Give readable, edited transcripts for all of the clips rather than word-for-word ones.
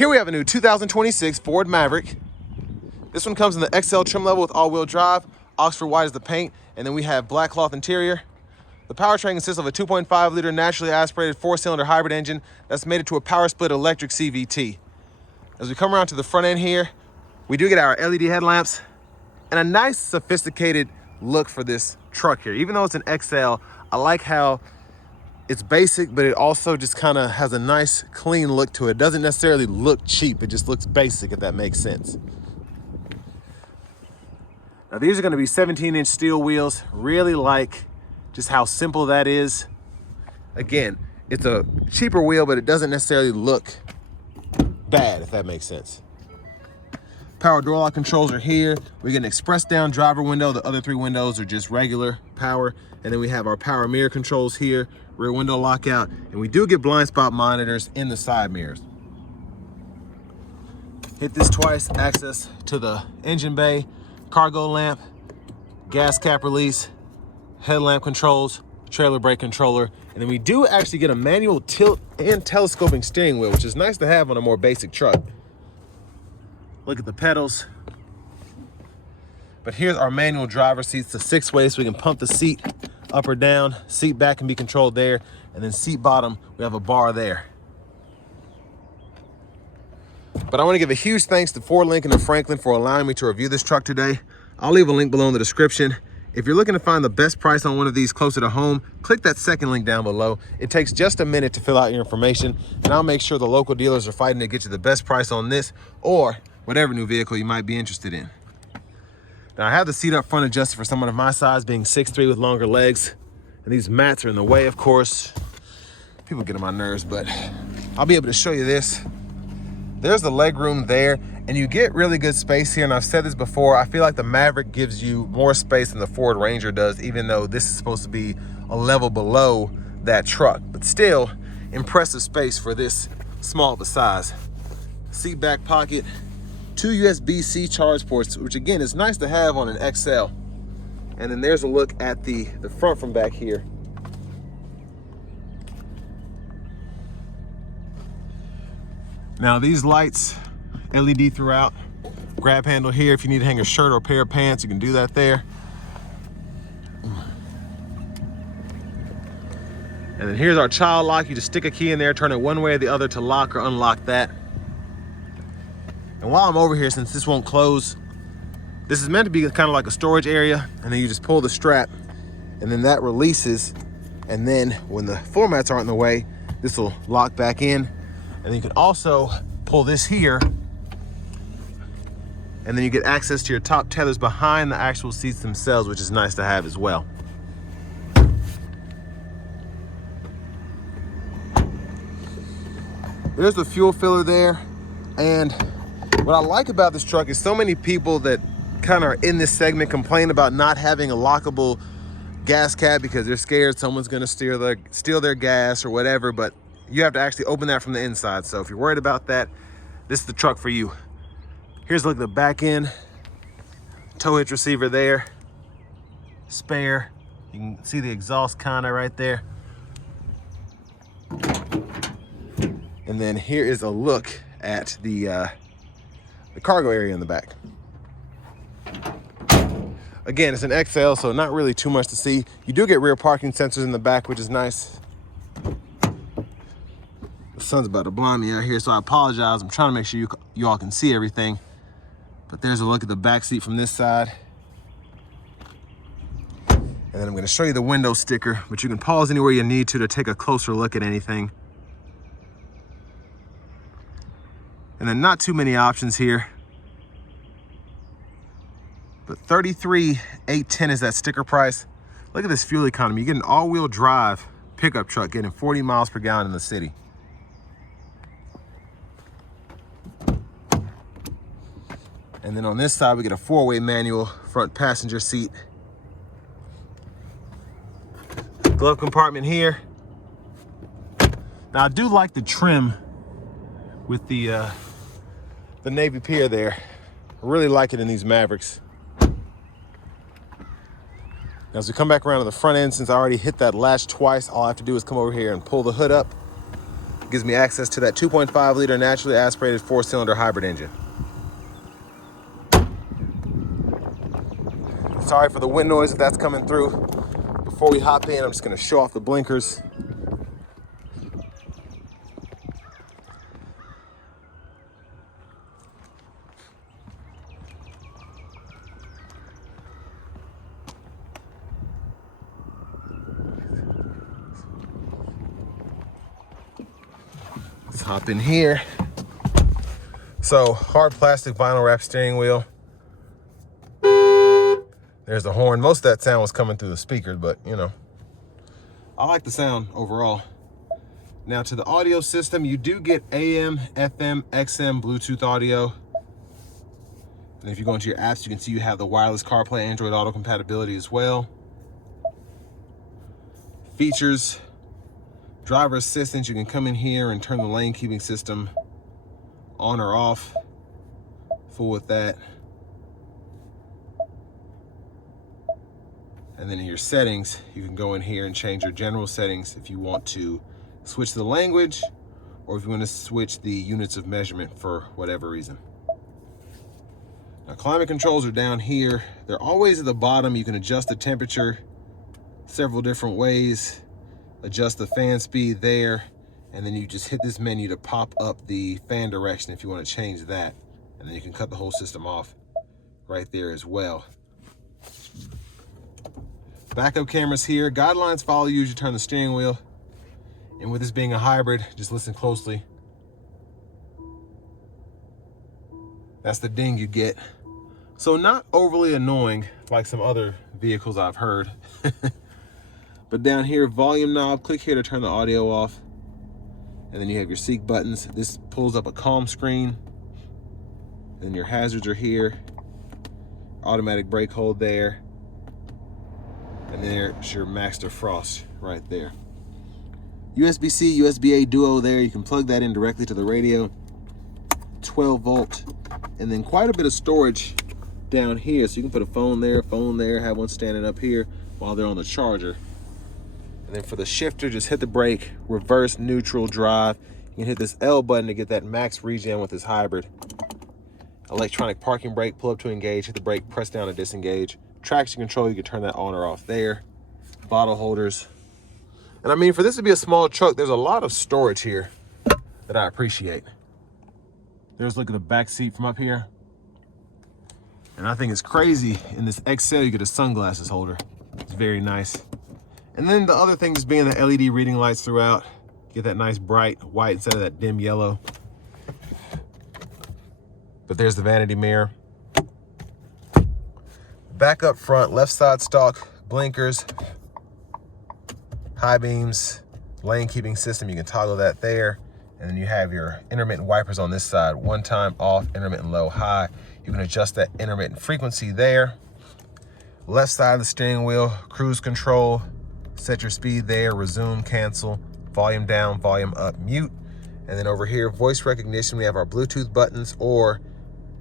Here we have a new 2026 Ford Maverick. This one comes in the XL trim level with all-wheel drive. Oxford white is the paint, and then we have black cloth interior. The powertrain consists of a 2.5-liter naturally aspirated 4-cylinder hybrid engine that's mated to a power split electric CVT. As we come around to the front end here, we do get our LED headlamps and a nice sophisticated look for this truck here. Even though it's an XL, I like how it's basic, but it also just kind of has a nice clean look to it. It doesn't necessarily look cheap, it just looks basic, if that makes sense. Now these are gonna be 17-inch steel wheels. Really like just how simple that is. Again, it's a cheaper wheel, but it doesn't necessarily look bad, if that makes sense. Power door lock controls are here. We get an express down driver window. The other three windows are just regular power. And then we have our power mirror controls here, rear window lockout, and we do get blind spot monitors in the side mirrors. Hit this twice, access to the engine bay, cargo lamp, gas cap release, headlamp controls, trailer brake controller, and then we do actually get a manual tilt and telescoping steering wheel, which is nice to have on a more basic truck. Look at the pedals. But here's our manual driver seats, the 6-way, so we can pump the seat up or down. Seat back can be controlled there, and then seat bottom, we have a bar there. But I want to give a huge thanks to Ford, Lincoln, and Franklin for allowing me to review this truck today. I'll leave a link below in the description. If you're looking to find the best price on one of these closer to home, click that second link down below. It takes just a minute to fill out your information, and I'll make sure the local dealers are fighting to get you the best price on this or whatever new vehicle you might be interested in. Now I have the seat up front adjusted for someone of my size, being 6'3" with longer legs. And these mats are in the way, of course. People get on my nerves, but I'll be able to show you this. There's the leg room there, and you get really good space here. And I've said this before, I feel like the Maverick gives you more space than the Ford Ranger does, even though this is supposed to be a level below that truck. But still, impressive space for this small of a size. Seat back pocket, 2 USB-C charge ports, which again is nice to have on an XL. And then there's a look at the front from back here. Now these lights, LED throughout. Grab handle here if you need to hang a shirt or a pair of pants, you can do that there. And then here's our child lock. You just stick a key in there, turn it one way or the other to lock or unlock that. And while I'm over here, since this won't close, this is meant to be kind of like a storage area, and then you just pull the strap, and then that releases, and then when the floor mats aren't in the way, this will lock back in. And then you can also pull this here, and then you get access to your top tethers behind the actual seats themselves, which is nice to have as well. There's the fuel filler there, and what I like about this truck is so many people that kind of are in this segment complain about not having a lockable gas cap because they're scared someone's going to steal their gas or whatever, but you have to actually open that from the inside. So if you're worried about that, this is the truck for you. Here's a look at the back end. Tow hitch receiver there. Spare. You can see the exhaust kind of right there. And then here is a look at the cargo area in the back. Again, it's an XL, so not really too much to see. You do get rear parking sensors in the back, which is nice. The sun's about to blind me out here, so I apologize. I'm trying to make sure you all can see everything. But there's a look at the back seat from this side. And then I'm going to show you the window sticker, but you can pause anywhere you need to take a closer look at anything. And then not too many options here. But $33,810 is that sticker price. Look at this fuel economy. You get an all-wheel drive pickup truck getting 40 miles per gallon in the city. And then on this side, we get a 4-way manual front passenger seat. Glove compartment here. Now I do like the trim with the navy pier there. I really like it in these Mavericks. Now, as we come back around to the front end, since I already hit that latch twice, all I have to do is come over here and pull the hood up. Gives me access to that 2.5 liter naturally aspirated 4-cylinder hybrid engine. Sorry for the wind noise if that's coming through. Before we hop in, I'm just gonna show off the blinkers. Let's hop in here. So, hard plastic vinyl wrap steering wheel. There's the horn. Most of that sound was coming through the speakers, but you know, I like the sound overall. Now to the audio system, you do get AM, FM, XM, Bluetooth audio. And if you go into your apps, you can see you have the wireless CarPlay, Android Auto compatibility as well. Features, driver assistance, you can come in here and turn the lane keeping system on or off. Fool with that. And then in your settings, you can go in here and change your general settings if you want to switch the language or if you want to switch the units of measurement for whatever reason. Now, climate controls are down here. They're always at the bottom. You can adjust the temperature several different ways, adjust the fan speed there, and then you just hit this menu to pop up the fan direction if you want to change that. And then you can cut the whole system off right there as well. Backup cameras here. Guidelines follow you as you turn the steering wheel. And with this being a hybrid, just listen closely. That's the ding you get. So not overly annoying like some other vehicles I've heard. But down here, volume knob, click here to turn the audio off. And then you have your seat buttons. This pulls up a calm screen. Then your hazards are here. Automatic brake hold there. And there's your max defrost right there. USB-C, USB-A duo there. You can plug that in directly to the radio. 12 volt. And then quite a bit of storage down here. So you can put a phone there, have one standing up here while they're on the charger. And then for the shifter, just hit the brake, reverse, neutral, drive. You can hit this L button to get that max regen with this hybrid. Electronic parking brake, pull up to engage, hit the brake, press down to disengage. Traction control, you can turn that on or off there. Bottle holders. And I mean, for this to be a small truck, there's a lot of storage here that I appreciate. There's a look at the back seat from up here. And I think it's crazy, in this XL, you get a sunglasses holder. It's very nice. And then the other thing just being the LED reading lights throughout. Get that nice bright white instead of that dim yellow. But there's the vanity mirror. Back up front, left side stalk, blinkers, high beams, lane keeping system. You can toggle that there. And then you have your intermittent wipers on this side. One time off, intermittent low, high. You can adjust that intermittent frequency there. Left side of the steering wheel, cruise control. Set your speed there, resume, cancel, volume down, volume up, mute. And then over here, voice recognition, we have our Bluetooth buttons, or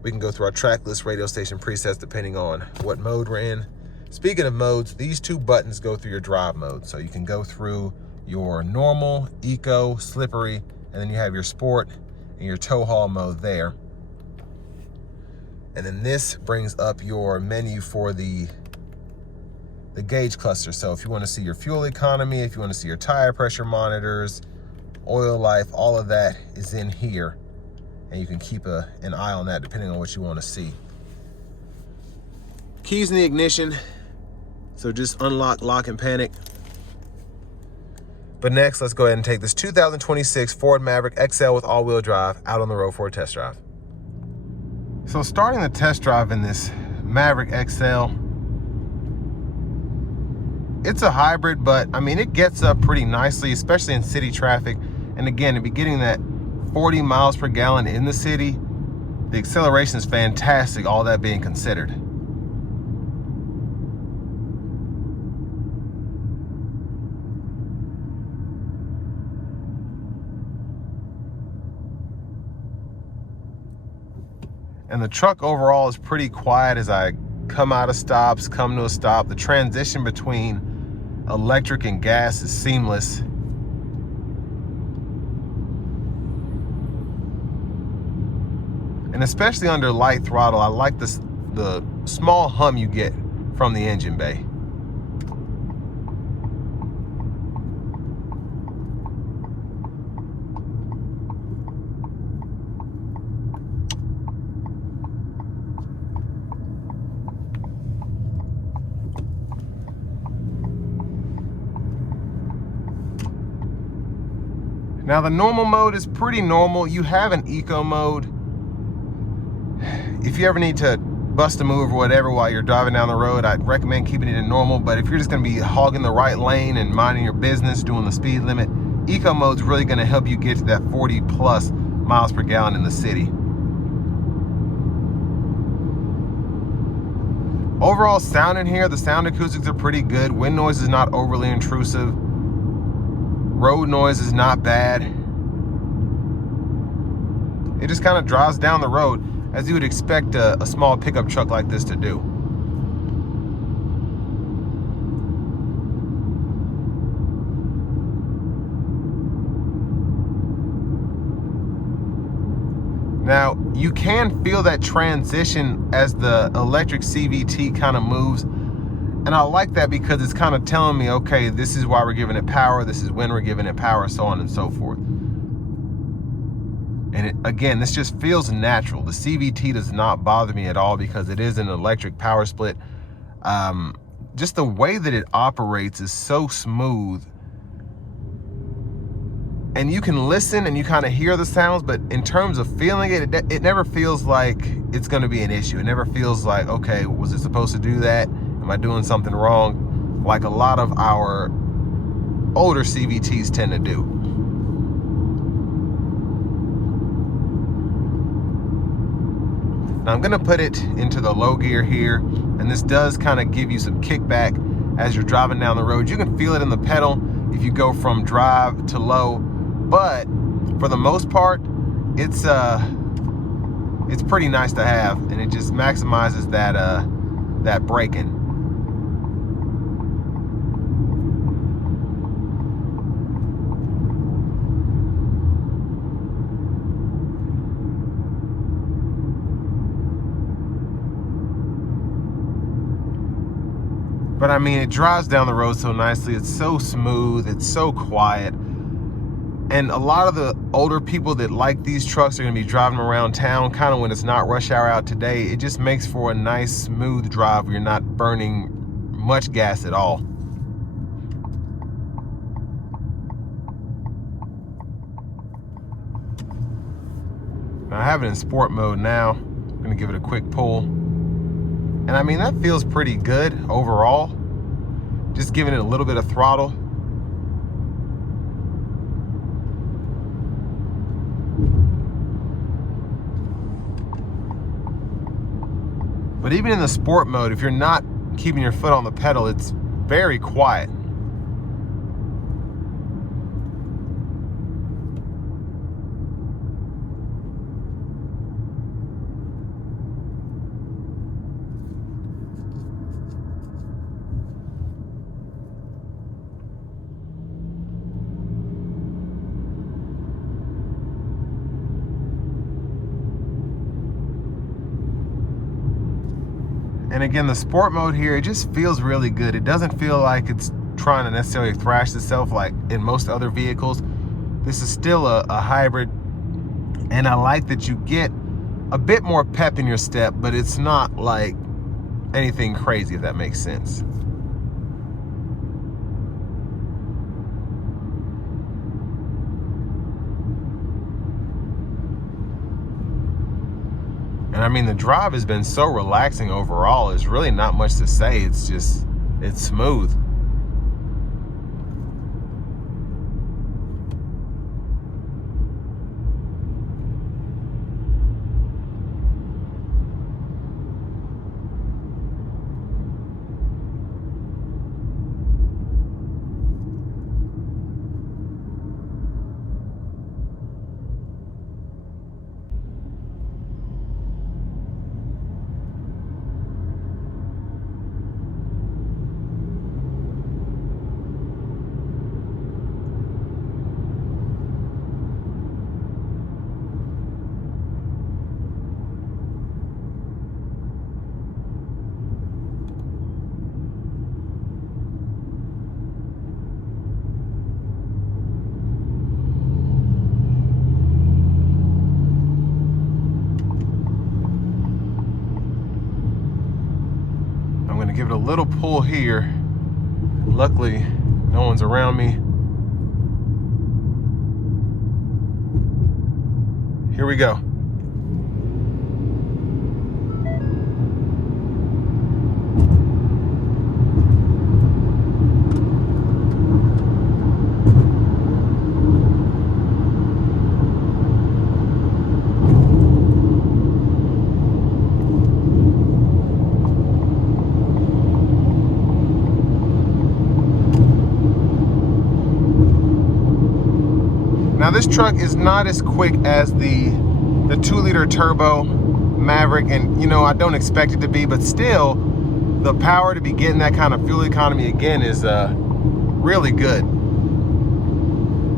we can go through our track list, radio station presets, depending on what mode we're in. Speaking of modes, these two buttons go through your drive mode. So you can go through your normal, eco, slippery, and then you have your sport and your tow haul mode there. And then this brings up your menu for the gauge cluster. So if you want to see your fuel economy, if you want to see your tire pressure monitors, oil life, all of that is in here. And you can keep an eye on that depending on what you want to see. Keys in the ignition. So just unlock, lock, and panic. But next, let's go ahead and take this 2026 Ford Maverick XL with all-wheel drive out on the road for a test drive. So starting the test drive in this Maverick XL, it's a hybrid, but I mean, it gets up pretty nicely, especially in city traffic. And again, to be getting that 40 miles per gallon in the city, the acceleration is fantastic, all that being considered. And the truck overall is pretty quiet as I come out of stops, come to a stop. The transition between electric and gas is seamless. And especially under light throttle, I like the small hum you get from the engine bay. Now the normal mode is pretty normal. You have an eco mode. If you ever need to bust a move or whatever while you're driving down the road, I'd recommend keeping it in normal. But if you're just gonna be hogging the right lane and minding your business, doing the speed limit, eco mode's really gonna help you get to that 40 plus miles per gallon in the city. Overall sound in here, the sound acoustics are pretty good. Wind noise is not overly intrusive. Road noise is not bad. It just kind of drives down the road as you would expect a small pickup truck like this to do. Now, you can feel that transition as the electric CVT kind of moves. And I like that because it's kind of telling me, okay, this is why we're giving it power, this is when we're giving it power, so on and so forth. And again, this just feels natural. The CVT does not bother me at all because it is an electric power split. Just the way that it operates is so smooth. And you can listen and you kind of hear the sounds, but in terms of feeling it, it never feels like it's gonna be an issue. It never feels like, okay, was it supposed to do that? Am I doing something wrong? Like a lot of our older CVTs tend to do. Now I'm gonna put it into the low gear here, and this does kind of give you some kickback as you're driving down the road. You can feel it in the pedal if you go from drive to low, but for the most part, it's pretty nice to have, and it just maximizes that braking. But I mean, it drives down the road so nicely. It's so smooth, it's so quiet. And a lot of the older people that like these trucks are gonna be driving around town kind of when it's not rush hour out today. It just makes for a nice, smooth drive where you're not burning much gas at all. Now I have it in sport mode now. I'm gonna give it a quick pull. And I mean, that feels pretty good overall. Just giving it a little bit of throttle. But even in the sport mode, if you're not keeping your foot on the pedal, it's very quiet. And again, the sport mode here, it just feels really good. It doesn't feel like it's trying to necessarily thrash itself like in most other vehicles. This is still a hybrid, and I like that you get a bit more pep in your step, but it's not like anything crazy, if that makes sense. And I mean, the drive has been so relaxing overall. There's really not much to say. It's just, it's smooth. give it a little pull here. Luckily, no one's around me. Here we go. Now this truck is not as quick as the 2-liter turbo Maverick, and you know, I don't expect it to be, but still the power to be getting that kind of fuel economy again is really good.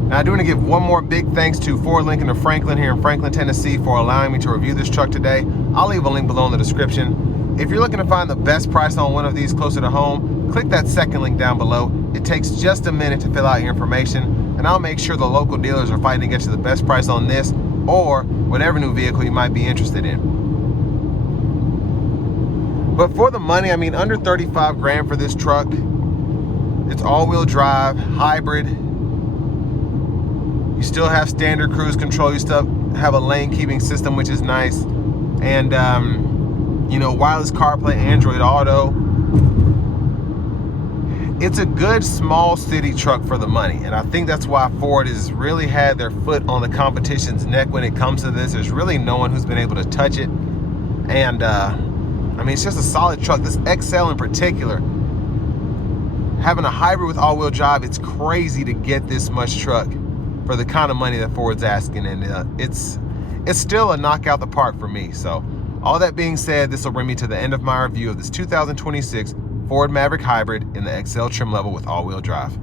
Now I do want to give one more big thanks to Ford Lincoln of Franklin here in Franklin, Tennessee for allowing me to review this truck today. I'll leave a link below in the description. If you're looking to find the best price on one of these closer to home, click that second link down below. It takes just a minute to fill out your information, and I'll make sure the local dealers are fighting to get you the best price on this or whatever new vehicle you might be interested in. But for the money, I mean, under 35 grand for this truck. It's all-wheel drive, hybrid. You still have standard cruise control. You still have a lane keeping system, which is nice. And, you know, wireless CarPlay, Android Auto. It's a good small city truck for the money, and I think that's why Ford has really had their foot on the competition's neck when it comes to this. There's really no one who's been able to touch it, and I mean, it's just a solid truck. This XL in particular, having a hybrid with all-wheel drive, it's crazy to get this much truck for the kind of money that Ford's asking, and it's still a knockout the park for me. So all that being said, this will bring me to the end of my review of this 2026 Ford Maverick Hybrid in the XL trim level with all-wheel drive.